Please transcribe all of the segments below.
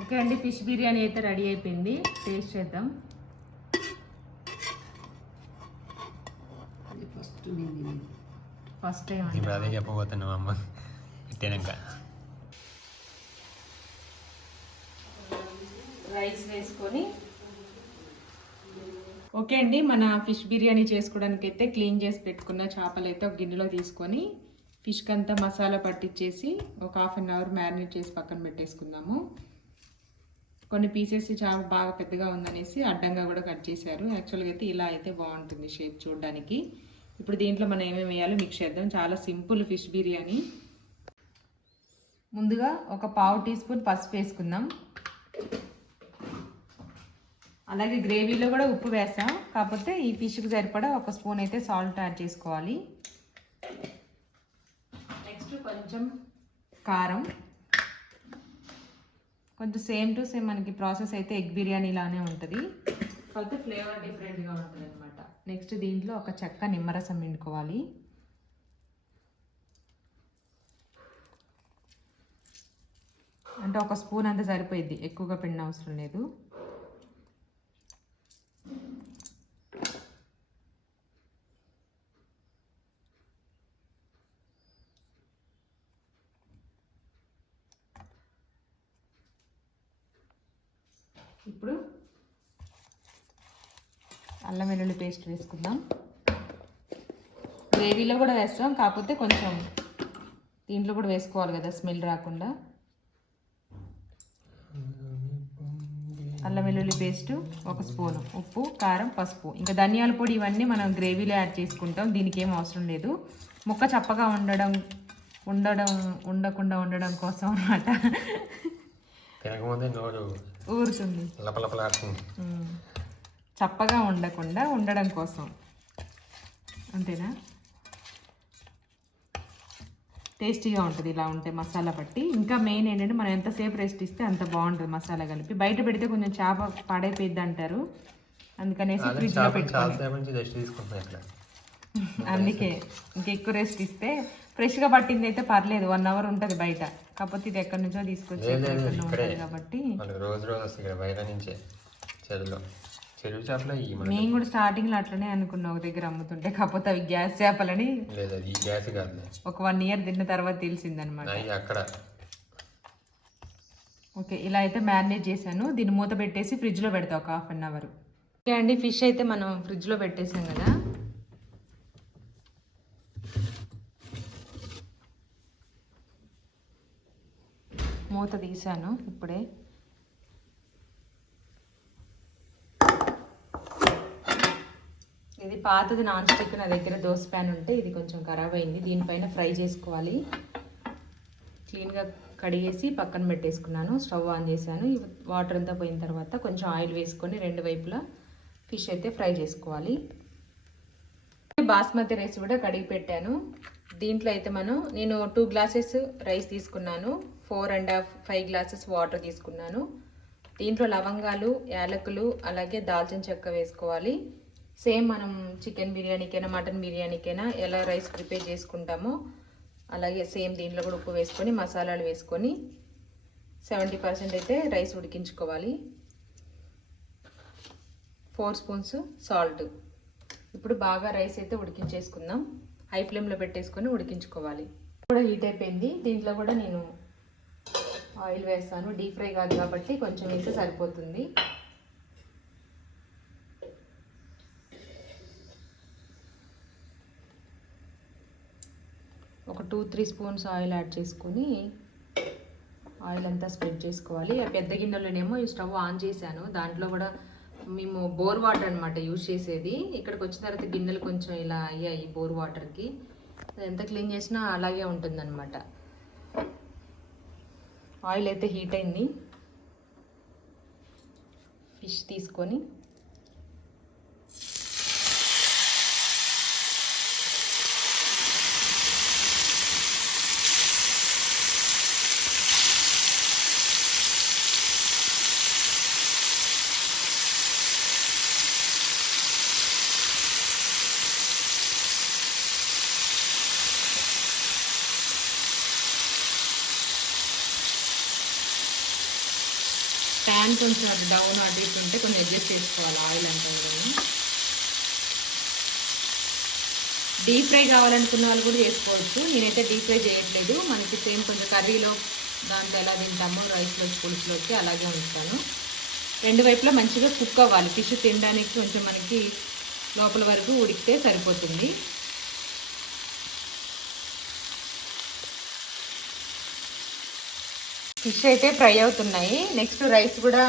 Okay అండి fish biryani అయితే ready అయిపోయింది. టేస్ట్ చేద్దాం. ఫస్ట్ ఫస్ట్ టైం అండి. ఇప్పుడు అదే చెప్పబోతున్నాం అమ్మ. పెట్టాక రైస్ వేసుకొని. ఓకే అండి మన ఫిష్ బిర్యానీ చేసుకోవడానికి అయితే క్లీన్ చేసి పెట్టుకున్న చేపలు అయితే ఒక గిన్నెలో తీసుకొని ఫిష్కి అంతా మసాలా పట్టించేసి ఒక హాఫ్ అన్ అవర్ మ్యారినేట్ చేసి పక్కన పెట్టేసుకుందాము. కొన్ని పీసెస్ చాలా బాగా పెద్దగా ఉందనేసి అడ్డంగా కూడా కట్ చేశారు. యాక్చువల్గా అయితే ఇలా అయితే బాగుంటుంది షేప్ చూడడానికి. ఇప్పుడు దీంట్లో మనం ఏమేమి వేయాలో మిక్స్ చేద్దాం. చాలా సింపుల్ ఫిష్ బిర్యానీ. ముందుగా ఒక పావు టీ స్పూన్ పసుపు వేసుకుందాం. అలాగే గ్రేవీలో కూడా ఉప్పు వేసాం. కాకపోతే ఈ ఫిష్కి సరిపడా ఒక స్పూన్ అయితే సాల్ట్ యాడ్ చేసుకోవాలి. నెక్స్ట్ కొంచెం కారం. కొంచెం సేమ్ టు సేమ్ మనకి ప్రాసెస్ అయితే ఎగ్ బిర్యానీ లానే ఉంటుంది. కాకపోతే ఫ్లేవర్ డిఫరెంట్గా ఉంటుంది అనమాట నెక్స్ట్ దీంట్లో ఒక చెక్క నిమ్మరసం పిండుకోవాలి. అంటే ఒక స్పూన్ అంతా సరిపోయిద్ది. ఎక్కువగా పిండిన అవసరం లేదు ఇప్పుడు అల్లం వెల్లుల్లి పేస్ట్ వేసుకుందాం. గ్రేవీలో కూడా వేస్తాం కాకపోతే కొంచెం దీంట్లో కూడా వేసుకోవాలి కదా స్మెల్ రాకుండా. అల్లం వెల్లుల్లి పేస్ట్ ఒక స్పూను ఉప్పు కారం పసుపు. ఇంకా ధనియాల పొడి ఇవన్నీ మనం గ్రేవీలో యాడ్ చేసుకుంటాం దీనికి ఏం అవసరం లేదు. ముక్క చప్పగా ఉండడం ఉండడం ఉండకుండా ఉండడం కోసం నోరు ఊరుతుంది. చప్పగా ఉండకుండా ఉండడం కోసం. అంతేనా? టేస్టీగా ఉంటుంది ఇలా ఉంటే మసాలా పట్టి. ఇంకా మెయిన్ ఏంటంటే మనం ఎంతసేపు రెస్ట్ ఇస్తే అంత బాగుంటుంది మసాలా కలిపి. బయట పెడితే కొంచెం చేప పాడైపోయిద్ది అంటారు. అందుకనేసి అదే ఫ్రిడ్జ్లో చేపలు పెట్టుకోవాలి చాలా సేపు నుంచి రెస్ట్ తీసుకుంటున్నాయి ఇక్కడ అందుకే ఇంకెక్కువ రెస్ట్ ఇస్తే ఫ్రెష్గా పట్టింది అయితే పర్లేదు. వన్ అవర్ ఉంటుంది బయట. కాకపోతే ఇది ఎక్కడి నుంచో తీసుకొచ్చి కాబట్టి. రోజు రోజు ఇక్కడ బయట నుంచే చెరువులో. చెరువు చేపలు మేము కూడా స్టార్టింగ్లో అట్లనే అనుకున్నాం ఒక దగ్గర అమ్ముతుంటే కాకపోతే అవి గ్యాస్ చేపలని లేదు అది గ్యాస్ కాదు ఒక వన్ ఇయర్ తిన్న తర్వాత తెలిసిందనమాట. అక్కడ. ఓకే ఇలా అయితే మ్యారినేట్ చేశాను. దీన్ని మూత పెట్టేసి ఫ్రిడ్జ్లో పెడతా ఒక హాఫ్ అన్ అవర్ ఓకే అండి ఫిష్ అయితే మనం ఫ్రిడ్జ్లో పెట్టేసాం కదా. మూత తీసాను ఇప్పుడే ఇది పాతది నాన్ స్టిక్ నా దగ్గర దోశ ప్యాన్ ఉంటే ఇది కొంచెం ఖరాబ్ అయింది. దీనిపైన ఫ్రై చేసుకోవాలి. క్లీన్గా కడిగేసి పక్కన పెట్టేసుకున్నాను. స్టవ్ ఆన్ చేశాను. వాటర్ అంతా పోయిన తర్వాత కొంచెం ఆయిల్ వేసుకొని రెండు వైపులా ఫిష్ అయితే ఫ్రై చేసుకోవాలి. బాస్మతి రైస్ కూడా కడిగి పెట్టాను. దీంట్లో అయితే మనం నేను టూ గ్లాసెస్ రైస్ తీసుకున్నాను. Four and half five glasses water తీసుకున్నాను. దీంట్లో లవంగాలు యాలకులు అలాగే దాల్చిన చెక్క వేసుకోవాలి. సేమ్ మనం చికెన్ బిర్యానీకైనా మటన్ బిర్యానీకైనా ఎలా రైస్ ప్రిపేర్ చేసుకుంటామో అలాగే సేమ్ దీంట్లో కూడా ఉప్పు వేసుకొని మసాలాలు వేసుకొని సెవెంటీ పర్సెంట్ అయితే రైస్ ఉడికించుకోవాలి. Four spoons salt. ఇప్పుడు బాగా రైస్ అయితే ఉడికించేసుకుందాం. హై ఫ్లేమ్లో పెట్టేసుకొని ఉడికించుకోవాలి. కూడా హీట్ అయిపోయింది. దీంట్లో కూడా నేను ఆయిల్ వేస్తాను. డీప్ ఫ్రై కాదు కాబట్టి కొంచెం అయితే సరిపోతుంది. ఒక two three spoons oil add చేసుకొని ఆయిల్ అంతా స్ప్రెడ్ చేసుకోవాలి. ఆ పెద్ద గిన్నెలోనేమో ఈ స్టవ్ ఆన్ చేశాను. దాంట్లో కూడా మేము బోర్ వాటర్ అనమాట యూజ్ చేసేది. ఇక్కడికి వచ్చిన తర్వాత గిన్నెలు కొంచెం ఇలా అయ్యాయి బోర్ వాటర్కి. ఎంత క్లీన్ చేసినా అలాగే ఉంటుందన్నమాట. ఆయిల్ అయితే హీట్ అయింది. ఫిష్ తీసుకొని ప్యాన్ కొంచెం అటు డౌన్ అటు ఇటు ఉంటే కొంచెం అడ్జస్ట్ చేసుకోవాలి ఆయిల్ అంటే డీప్ ఫ్రై కావాలనుకున్న వాళ్ళు కూడా చేసుకోవచ్చు. నేనైతే డీప్ ఫ్రై చేయట్లేదు. మనకి సేమ్ కొంచెం కర్రీలో దాంట్లో ఎలా తింటామో రైస్లో పులుసులోకి అలాగే ఉంచుతాను. రెండు వైపులా మంచిగా కుక్ అవ్వాలి. ఫిష్ తినడానికి కొంచెం మనకి లోపల వరకు ఉడికితే సరిపోతుంది. ఫిష్ అయితే ఫ్రై అవుతున్నాయి. నెక్స్ట్ రైస్ కూడా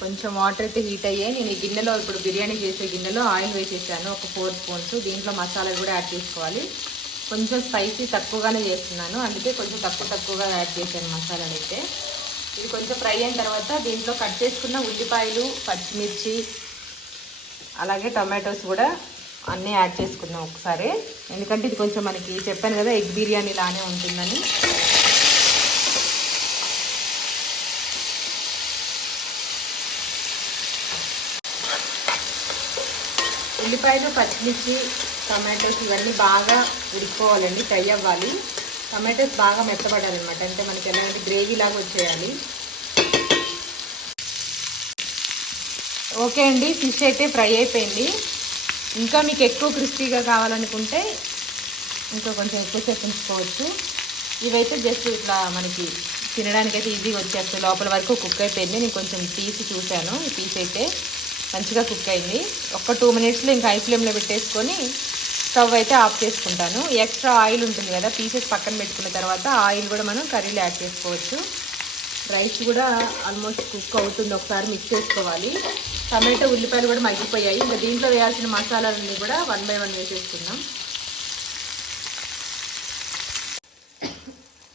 కొంచెం వాటర్ అయితే హీట్ అయ్యాయి నేను ఈ గిన్నెలో ఇప్పుడు బిర్యానీ చేసే గిన్నెలో ఆయిల్ వేసేసాను. ఒక ఫోర్ స్పూన్స్ దీంట్లో మసాలాలు కూడా యాడ్ చేసుకోవాలి. కొంచెం స్పైసీ తక్కువగానే చేస్తున్నాను. అందుకే కొంచెం తక్కువ తక్కువగా యాడ్ చేశాను మసాలాలు అయితే. ఇది కొంచెం ఫ్రై అయిన తర్వాత దీంట్లో కట్ చేసుకున్న ఉల్లిపాయలు పచ్చిమిర్చి అలాగే టొమాటోస్ కూడా అన్నీ యాడ్ చేసుకున్నాం ఒకసారి. ఎందుకంటే ఇది కొంచెం మనకి చెప్పాను కదా ఎగ్ బిర్యానీ లానే ఉంటుందని. ఉల్లిపాయలు పచ్చిమిర్చి టమాటోస్ ఇవన్నీ బాగా ఉడికిపోవాలండి ఫ్రై అవ్వాలి. టమాటోస్ బాగా మెత్తబడాలన్నమాట. అంటే మనకి ఎలాంటి గ్రేవీ లాగా వచ్చేయాలి. ఓకే అండి ఫిష్ అయితే ఫ్రై అయిపోయింది. ఇంకా మీకు ఎక్కువ క్రిస్పీగా కావాలనుకుంటే ఇంకా కొంచెం ఎక్కువ చెప్పించుకోవచ్చు ఇవైతే జస్ట్ ఇట్లా మనకి తినడానికైతే ఈజీగా వచ్చేస్తుంది లోపల వరకు కుక్ అయిపోయింది. నేను కొంచెం తీసి చూశాను ఈ పీస్ అయితే. మంచిగా కుక్ అయింది. ఒక టూ మినిట్స్లో ఇంకా హై ఫ్లేమ్లో పెట్టేసుకొని స్టవ్ అయితే ఆఫ్ చేసుకుంటాను. ఎక్స్ట్రా ఆయిల్ ఉంటుంది కదా పీసెస్ పక్కన పెట్టుకున్న తర్వాత ఆయిల్ కూడా మనం కర్రీలో యాడ్ చేసుకోవచ్చు. రైస్ కూడా ఆల్మోస్ట్ కుక్ అవుతుంది. ఒకసారి మిక్స్ చేసుకోవాలి. టమాటో ఉల్లిపాయలు కూడా మగ్గిపోయాయి. ఇంకా దీంట్లో వేయాల్సిన మసాలాలన్నీ కూడా వన్ బై వన్ వేసేసుకుందాం.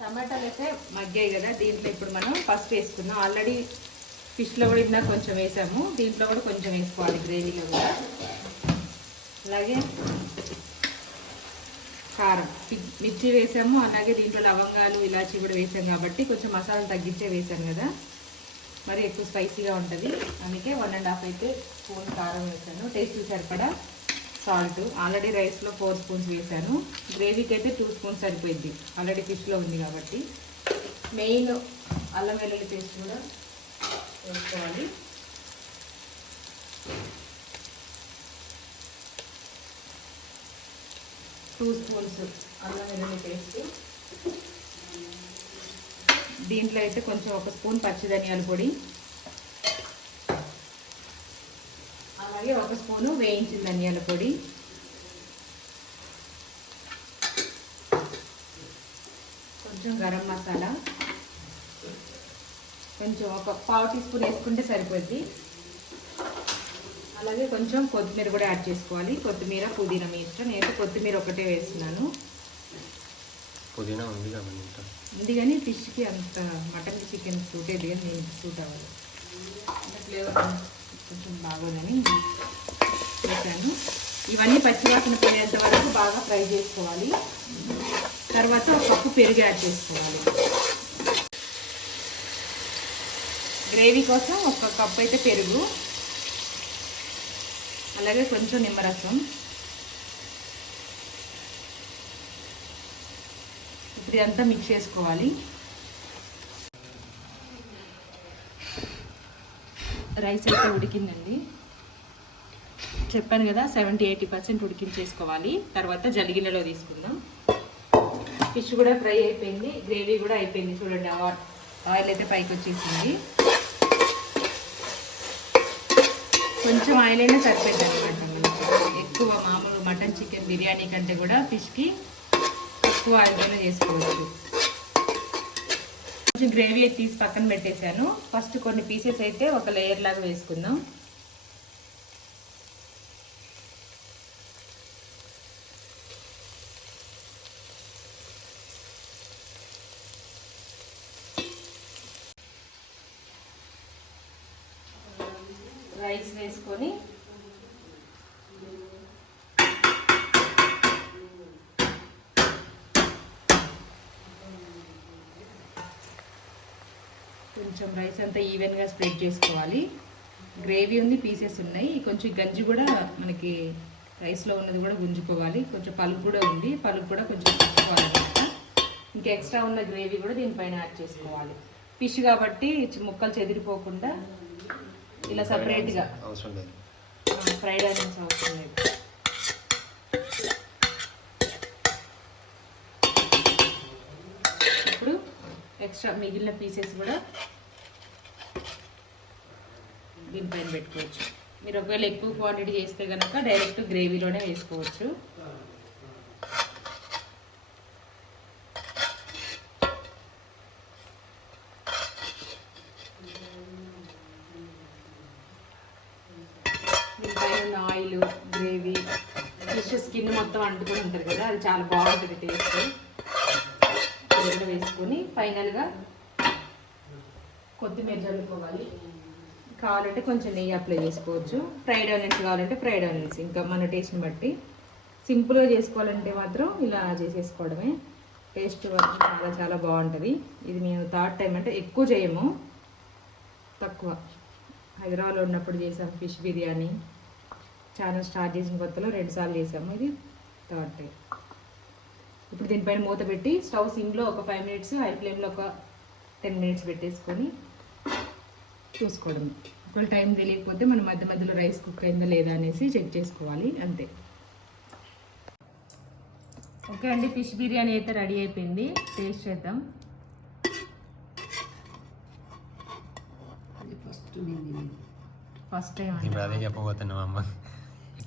టమాటాలు అయితే మగ్గాయి కదా దీంట్లో ఇప్పుడు మనం ఫస్ట్ వేసుకుందాం. ఆల్రెడీ ఫిష్లో కూడా ఇందాక కొంచెం వేసాము. దీంట్లో కూడా కొంచెం వేసుకోవాలి గ్రేవీలో కూడా. అలాగే కారం. మిర్చి వేసాము. అలాగే దీంట్లో లవంగాలు ఇలాచి కూడా వేసాం కాబట్టి కొంచెం మసాలా తగ్గించే వేసాం కదా. మరి ఎక్కువ స్పైసీగా ఉంటుంది. అందుకే వన్ అండ్ హాఫ్ అయితే స్పూన్ కారం వేసాను. టేస్ట్ సరిపడా సాల్ట్. ఆల్రెడీ రైస్లో ఫోర్ స్పూన్స్ వేసాను. గ్రేవీకి అయితే టూ స్పూన్స్ సరిపోయింది. ఆల్రెడీ ఫిష్లో ఉంది కాబట్టి. మెయిన్ అల్లం వెల్లుల్లి పేస్ట్ కూడా వేసుకోవాలి. టూ స్పూన్స్ అల్లం వెల్లుల్లి పేస్ట్. దీంట్లో అయితే కొంచెం ఒక స్పూన్ పచ్చి ధనియాల పొడి. అలాగే ఒక స్పూను వేయించిన ధనియాల పొడి. కొంచెం గరం మసాలా. కొంచెం ఒక పావు టీ స్పూన్ వేసుకుంటే సరిపోద్ది. అలాగే కొంచెం కొత్తిమీర కూడా యాడ్ చేసుకోవాలి. కొత్తిమీర పుదీనా మీ ఇష్టం. నేనైతే కొత్తిమీర ఒకటే వేస్తున్నాను. పుదీనా ఉంది ఉంది కానీ ఫిష్కి అంత మటన్ చికెన్ సూట్ అయ్యేది కానీ నేను సూట్ అవ్వాలి అంటే ఫ్లేవర్ కొంచెం బాగోదని వేసాను. ఇవన్నీ పచ్చివాసన పోయేంత వరకు బాగా ఫ్రై చేసుకోవాలి. తర్వాత ఒక కప్పు పెరుగు యాడ్ చేసుకోవాలి. గ్రేవీ కోసం ఒక కప్ అయితే పెరుగు. అలాగే కొంచెం నిమ్మరసం. ఇప్పుడు ఇదంతా మిక్స్ చేసుకోవాలి. రైస్ అయితే ఉడికిందండి. చెప్పాను కదా సెవెంటీ ఎయిటీ పర్సెంట్ ఉడికించేసుకోవాలి. తర్వాత జలిగిన్నెలో తీసుకుందాం. ఫిష్ కూడా ఫ్రై అయిపోయింది. గ్రేవీ కూడా అయిపోయింది. చూడండి ఆయిల్ అయితే పైకి వచ్చేసింది. కొంచెం ఆయిల్ అయినా సరిపోయింది అనమాట ఎక్కువ మామూలు మటన్ చికెన్ బిర్యానీ కంటే కూడా ఫిష్కి ఎక్కువ ఆయిల్ చేసుకోవచ్చు. కొంచెం గ్రేవీ అయితే తీసి పక్కన పెట్టేశాను. ఫస్ట్ కొన్ని పీసెస్ అయితే ఒక లేయర్ లాగా వేసుకుందాం రైస్ వేసుకొని కొంచెం రైస్ అంతా ఈవెన్గా స్ప్రెడ్ చేసుకోవాలి. గ్రేవీ ఉంది పీసెస్ ఉన్నాయి. కొంచెం గంజి కూడా మనకి రైస్లో ఉన్నది కూడా గుంజుకోవాలి. కొంచెం పలుకు కూడా ఉంది. పలుకు కూడా కొంచెం తీసుకోవాలన్నమాట ఇంకా ఎక్స్ట్రా ఉన్న గ్రేవీ కూడా దీనిపైన యాడ్ చేసుకోవాలి. ఫిష్ కాబట్టి ముక్కలు చెదిరిపోకుండా ఇలా సపరేట్గా. అవసరం లేదు. ఫ్రైడ్ ఆనియన్స్ అవసరం లేదు. ఇప్పుడు ఎక్స్ట్రా మిగిలిన పీసెస్ కూడా దీనిపైన పెట్టుకోవచ్చు. మీరు ఒకవేళ ఎక్కువ క్వాంటిటీ చేస్తే కనుక డైరెక్ట్ గ్రేవీలోనే వేసుకోవచ్చు దీనిపైన ఉన్న ఆయిల్ గ్రేవీ ఫిష్ స్కిన్ మొత్తం అంటుకొని ఉంటుంది కదా అది చాలా బాగుంటుంది టేస్ట్ కూడా వేసుకొని ఫైనల్గా కొత్తిమీర చల్లుకోవాలి. కావాలంటే కొంచెం నెయ్యి అప్లై చేసుకోవచ్చు. ఫ్రైడ్ ఆనియన్స్ కావాలంటే ఫ్రైడ్ ఆనియన్స్ ఇంకా మన టేస్ట్ని బట్టి. సింపుల్గా చేసుకోవాలంటే మాత్రం ఇలా చేసేసుకోవడమే. టేస్ట్ చాలా చాలా బాగుంటుంది. ఇది మేము థర్డ్ టైం అంటే ఎక్కువ చేయము. తక్కువ. హైదరాబాద్లో ఉన్నప్పుడు చేసాం ఫిష్ బిర్యానీ. ఛానల్ స్టార్ట్ చేసిన కొత్తలో రెండు సార్లు చేసాము. ఇది థర్డ్ టైం ఇప్పుడు దీనిపైన మూత పెట్టి స్టవ్ సిమ్లో ఒక ఫైవ్ మినిట్స్ హై ఫ్లేమ్లో ఒక టెన్ మినిట్స్ పెట్టేసుకొని చూసుకోవడం. ఒకవేళ టైం తెలియకపోతే మనం మధ్య మధ్యలో రైస్ కుక్ అయిందా లేదా అనేసి చెక్ చేసుకోవాలి. అంతే. ఓకే అండి ఫిష్ బిర్యానీ అయితే రెడీ అయిపోయింది. టేస్ట్ చేద్దాం. ఫస్ట్ టైం అదే చెప్పబోతున్నాం అమ్మ.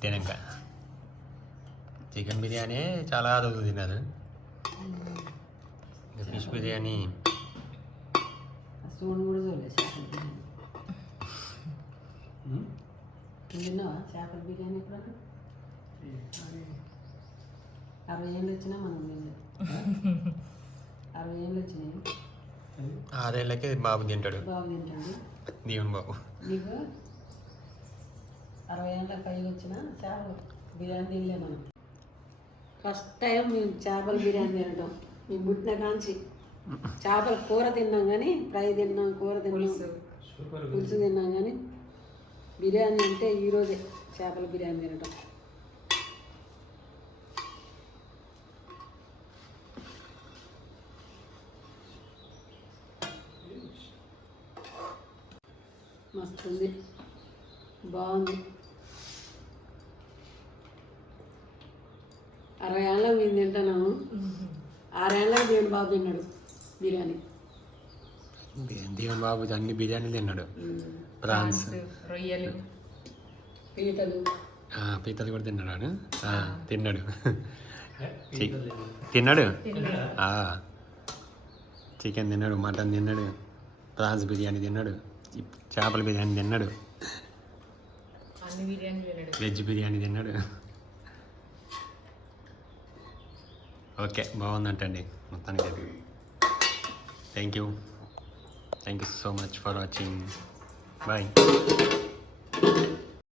పెట్టాక చికెన్ బిర్యానీ చాలా రోజులు తిన్నారు. ఇంకా ఫిష్ బిర్యానీ. చేపల బిర్యానీ. అరవై ఏళ్ళు వచ్చినా మనం అరవై ఏళ్ళు వచ్చినాయి. ఆరేళ్ళకే బాబు తింటాడు. బాబు తింటాడు. దీవెన్ బాబు. నీకు? అరవై ఏళ్ళ పైకి వచ్చిన చేపల బిర్యానీ తినలే మనం. ఫస్ట్ టైం మేము చేపల బిర్యానీ తినటం. మేము పుట్టిన కాంచి. చేపల కూర తిన్నాం కానీ ఫ్రై తిన్నాం కూర తిన్నాం. పులుసు. తిన్నాం కానీ బిర్యానీ అంటే ఈరోజే చేపల బిర్యానీ తినటం. మస్తు ఉంది బాగుంది. అరవై ఏళ్ళ మేము తింటున్నాము ఆరేళ్ళకి దేవుడు బాబు తిన్నాడు బిర్యానీ. దీవెన్ బాబు అన్ని బిర్యానీ తిన్నాడు. ప్రాన్స్. రొయ్యలు పీతలు. ఆ, పీతలు కూడా తిన్నాడు ఆ, తిన్నాడు. తిన్నాడు. ఆ. చికెన్ తిన్నాడు మటన్ తిన్నాడు ప్రాన్స్ బిర్యానీ తిన్నాడు చేపల బిర్యానీ తిన్నాడు. వెజ్ బిర్యానీ తిన్నాడు. ఓకే బాగుందంటండి. మొత్తానికి అది. Thank you thank you so much for watching bye